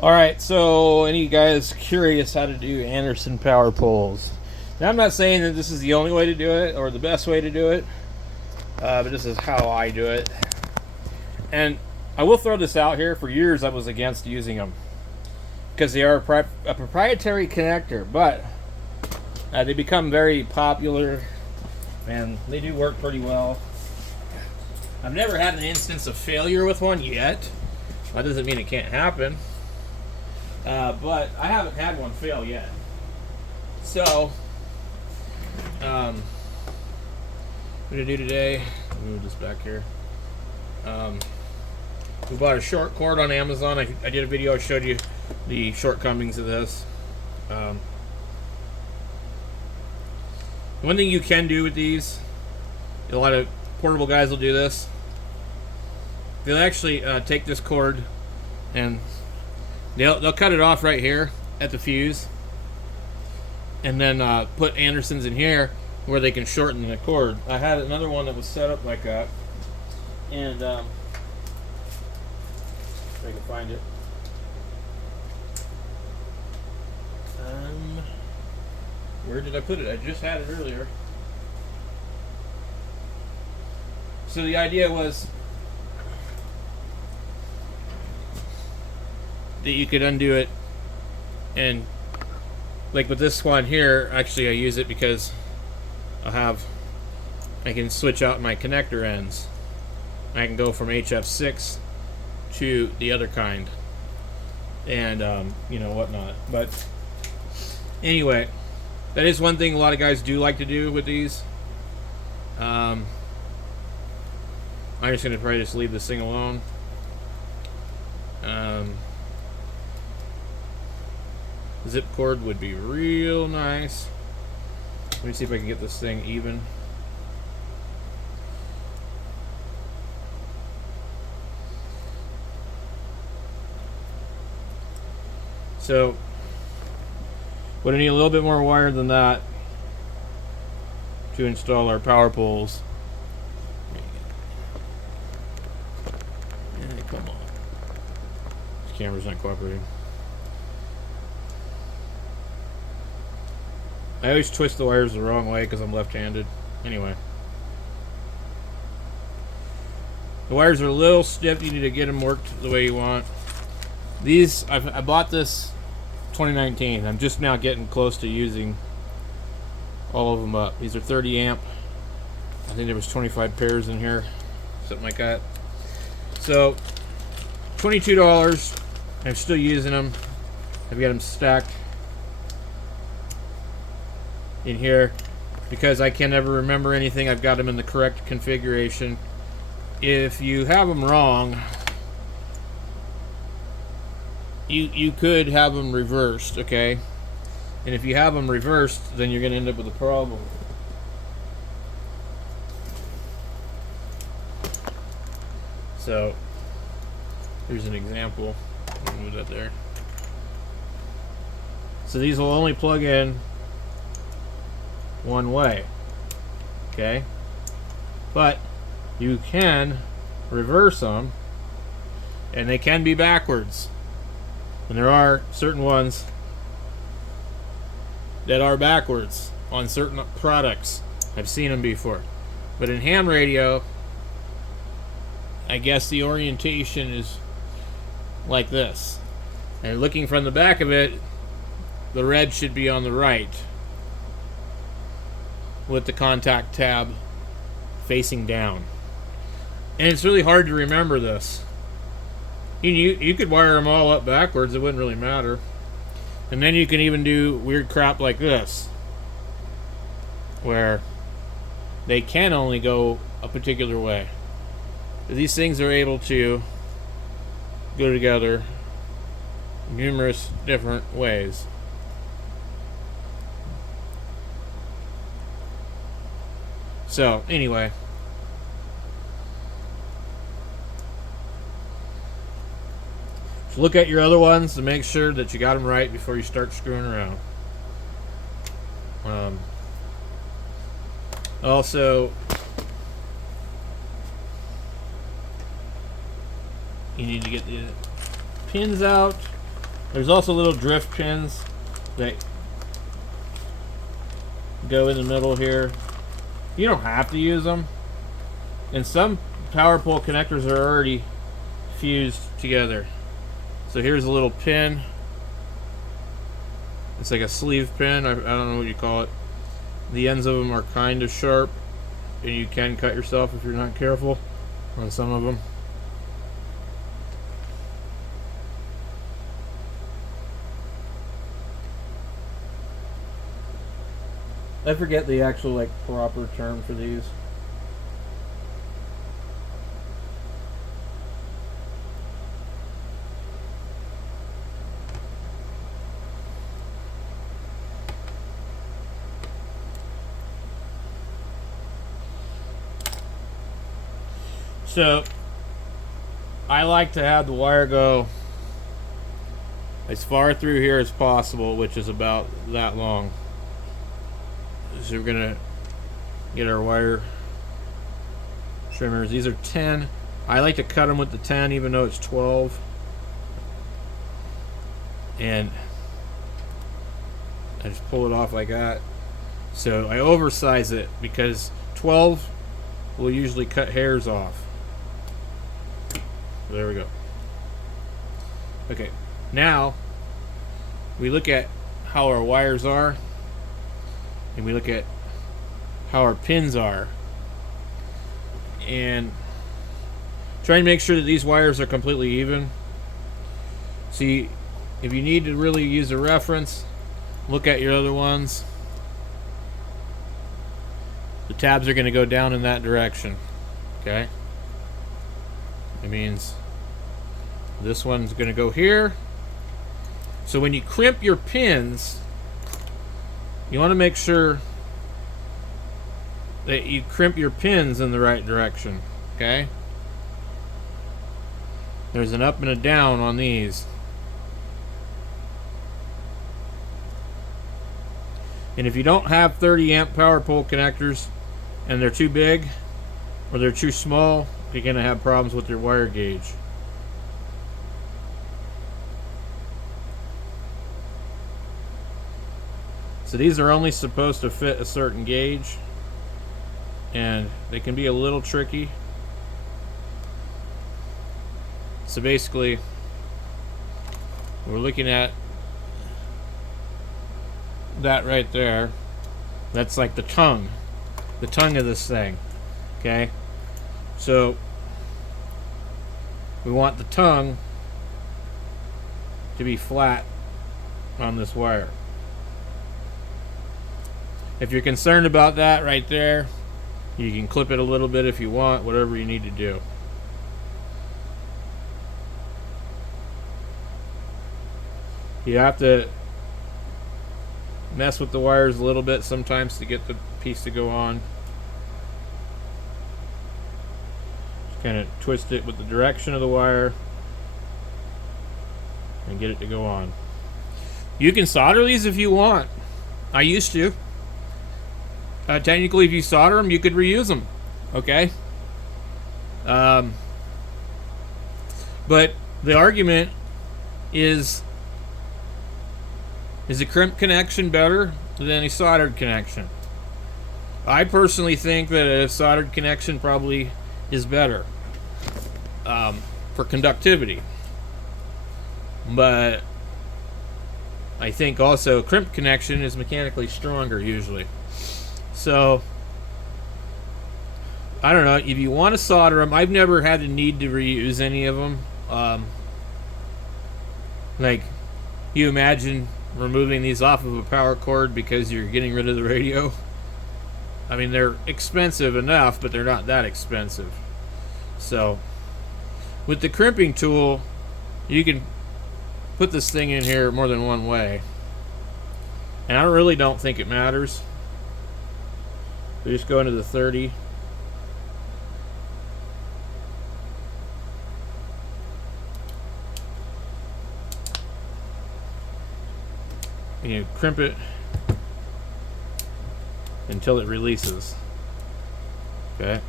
Alright, so any guys curious how to do Anderson power poles? Now, I'm not saying that this is the only way to do it or the best way to do it, but this is how I do it. And I will throw this out here. For years, I was against using them because they are a proprietary connector, but they become very popular and they do work pretty well. I've never had an instance of failure with one yet. That doesn't mean it can't happen. But I haven't had one fail yet. So, what I'm going to do today, move this back here. We bought a short cord on Amazon. I did a video, I showed you the shortcomings of this. One thing you can do with these, a lot of portable guys will do this. They'll actually take this cord and they'll cut it off right here at the fuse, and then put Andersons in here where they can shorten the cord. I had another one that was set up like that, and if I can find it. Where did I put it? I just had it earlier. So the idea was that you could undo it, and like with this one here, actually I use it because I can switch out my connector ends. I can go from HF6 to the other kind, and you know, whatnot. But anyway, that is one thing a lot of guys do like to do with these. I'm just going to probably just leave this thing alone. Zip cord would be real nice. Let me see if I can get this thing even. So, would I need a little bit more wire than that to install our power poles? Yeah, come on. This camera's not cooperating. I always twist the wires the wrong way because I'm left-handed. Anyway. The wires are a little stiff. You need to get them worked the way you want. These, I bought this 2019. I'm just now getting close to using all of them up. These are 30 amp. I think there was 25 pairs in here. Something like that. So, $22. I'm still using them. I've got them stacked in here because I can never remember anything. I've got them in the correct configuration. If you have them wrong, you could have them reversed, okay? And if you have them reversed, then you're going to end up with a problem. So here's an example. I'll move that there. So these will only plug in one way, okay? But you can reverse them, and they can be backwards. And there are certain ones that are backwards on certain products. I've seen them before. But in ham radio, I guess the orientation is like this. And looking from the back of it, the red should be on the right, with the contact tab facing down. And it's really hard to remember this. You could wire them all up backwards, it wouldn't really matter. And then you can even do weird crap like this, where they can only go a particular way. These things are able to go together numerous different ways. So, anyway. So look at your other ones to make sure that you got them right before you start screwing around. Also, you need to get the pins out There's also little drift pins that go in the middle here. You don't have to use them. And some power pole connectors are already fused together. So here's a little pin. It's like a sleeve pin. I don't know what you call it. The ends of them are kind of sharp, and you can cut yourself if you're not careful on some of them. I forget the actual like proper term for these. So I like to have the wire go as far through here as possible, which is about that long. So we're gonna get our wire trimmers. These are 10. I like to cut them with the 10 even though it's 12. And I just pull it off like that. So I oversize it because 12 will usually cut hairs off. There we go. Okay, now we look at how our wires are, and we look at how our pins are, and try and make sure that these wires are completely even. See, if you need to really use a reference, look at your other ones. The tabs are going to go down in that direction. Okay? It means this one's going to go here. So when you crimp your pins, you want to make sure that you crimp your pins in the right direction. Okay? There's an up and a down on these. And if you don't have 30 amp power pole connectors and they're too big or they're too small, you're going to have problems with your wire gauge. So these are only supposed to fit a certain gauge, and they can be a little tricky. So basically, we're looking at that right there. That's like the tongue of this thing. Okay? So we want the tongue to be flat on this wire. If you're concerned about that right there, you can clip it a little bit if you want, whatever you need to do. You have to mess with the wires a little bit sometimes to get the piece to go on. Just kind of twist it with the direction of the wire and get it to go on. You can solder these if you want. I used to. Technically, if you solder them, you could reuse them. Okay? But the argument is a crimp connection better than a soldered connection? I personally think that a soldered connection probably is better for conductivity. But I think also a crimp connection is mechanically stronger usually. So I don't know, if you want to solder them, I've never had the need to reuse any of them. Like, you imagine removing these off of a power cord because you're getting rid of the radio? I mean, they're expensive enough, but they're not that expensive. So with the crimping tool, you can put this thing in here more than one way, and I really don't think it matters. We just go into the 30. And you crimp it until it releases. Okay.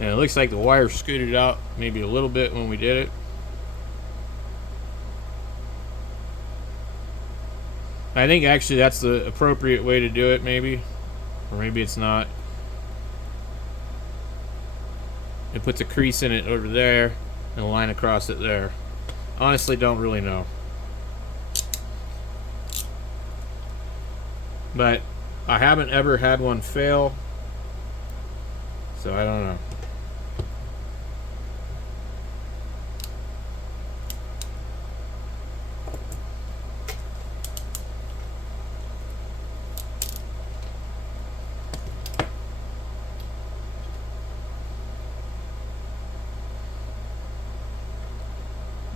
And it looks like the wire scooted out maybe a little bit when we did it. I think actually that's the appropriate way to do it, maybe. Or maybe it's not. It puts a crease in it over there and a line across it there. Honestly, don't really know. But I haven't ever had one fail, so I don't know.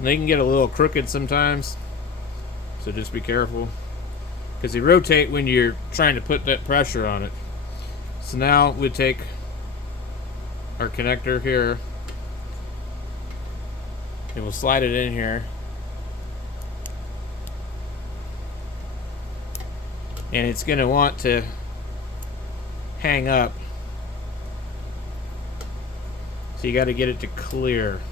They can get a little crooked sometimes, so just be careful, because they rotate when you're trying to put that pressure on it. So now we take our connector here and we'll slide it in here, and it's going to want to hang up, so you got to get it to clear.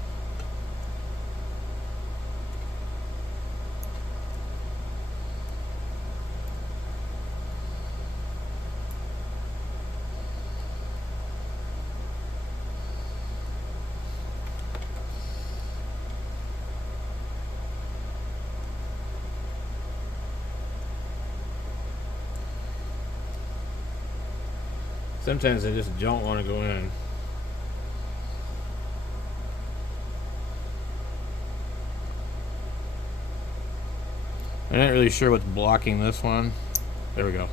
Sometimes I just don't want to go in. I'm not really sure what's blocking this one. There we go.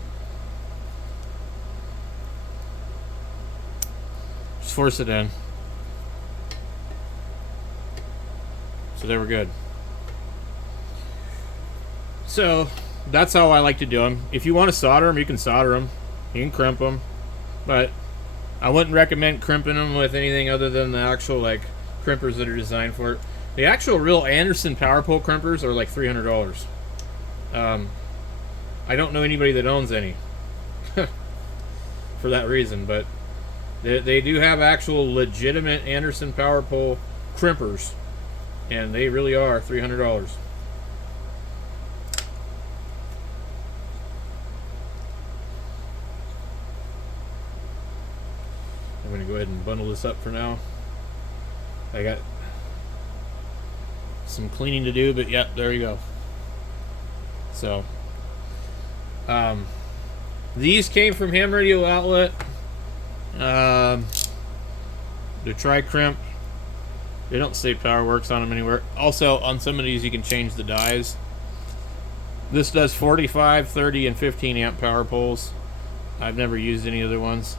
Just force it in. So there we're good. So that's how I like to do them. If you want to solder them, you can solder them. You can crimp them. But I wouldn't recommend crimping them with anything other than the actual like crimpers that are designed for it. The actual real Anderson power pole crimpers are like $300. I don't know anybody that owns any for that reason, but they do have actual legitimate Anderson power pole crimpers, and they really are $300. I'm going to go ahead and bundle this up for now. I got some cleaning to do, but yep, there you go. So, these came from Ham Radio Outlet. The Tri-Crimp. They don't say PowerWorks on them anywhere. Also, on some of these, you can change the dies. This does 45, 30, and 15 amp power poles. I've never used any other ones.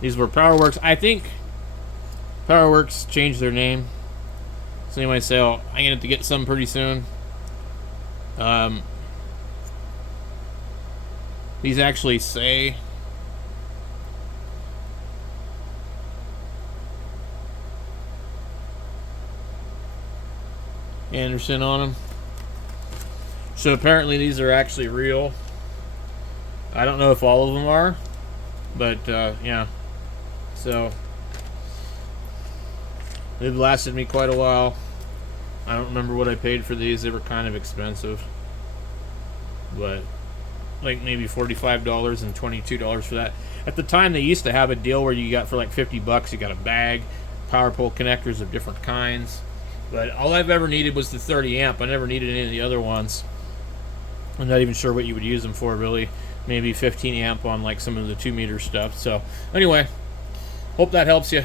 These were PowerWorks. I think PowerWorks changed their name. So anyway, so I'm gonna have to get some pretty soon. These actually say Anderson on them. So apparently these are actually real. I don't know if all of them are, but yeah. So they've lasted me quite a while. I don't remember what I paid for these. They were kind of expensive, but like maybe $45 and $22 for that. At the time, they used to have a deal where you got for like $50, you got a bag, power pole connectors of different kinds. But all I've ever needed was the 30 amp. I never needed any of the other ones. I'm not even sure what you would use them for, really. Maybe 15 amp on like some of the 2 meter stuff. So anyway, hope that helps you.